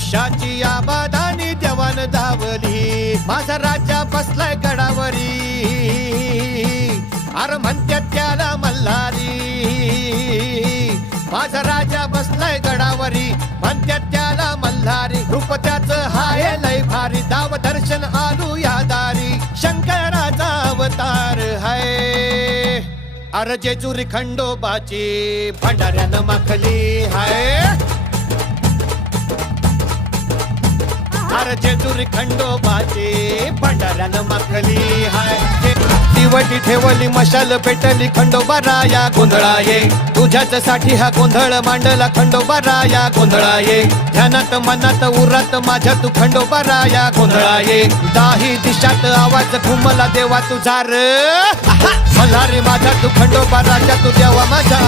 आयुष्याची आबादानी देवान धावली, माझा राजा बसलाय गडावरी, अरे म्हणत्यात त्याला मल्हारी, माझा राजा बसलाय गडावरी, म्हणत्यात त्याला मल्हारी, रूप त्याचं हाय लय भारी, दाव दर्शन आलू या दारी, शंकराचा अवतार हाय, अरे जेजुरी खंडोबाची भंडाऱ्यानं माखली हाय, अरे जेजुरी खंडोबाची भंडाऱ्यानं माखली हाय, दिवटी ठेवली मशाल पेटली खंडोबा राया गोंधळाये, तुझ्याच साठी हा गोंधळ मांडला खंडोबा राया गोंधळाये, ध्यानात मनात उरात माझ्या तू खंडोबा राया गोंधळाये, दाही दिशात आवाज घुमला देवा तुझा र मल्हारी माझा तू खंडोबा राजा तू देवा माझा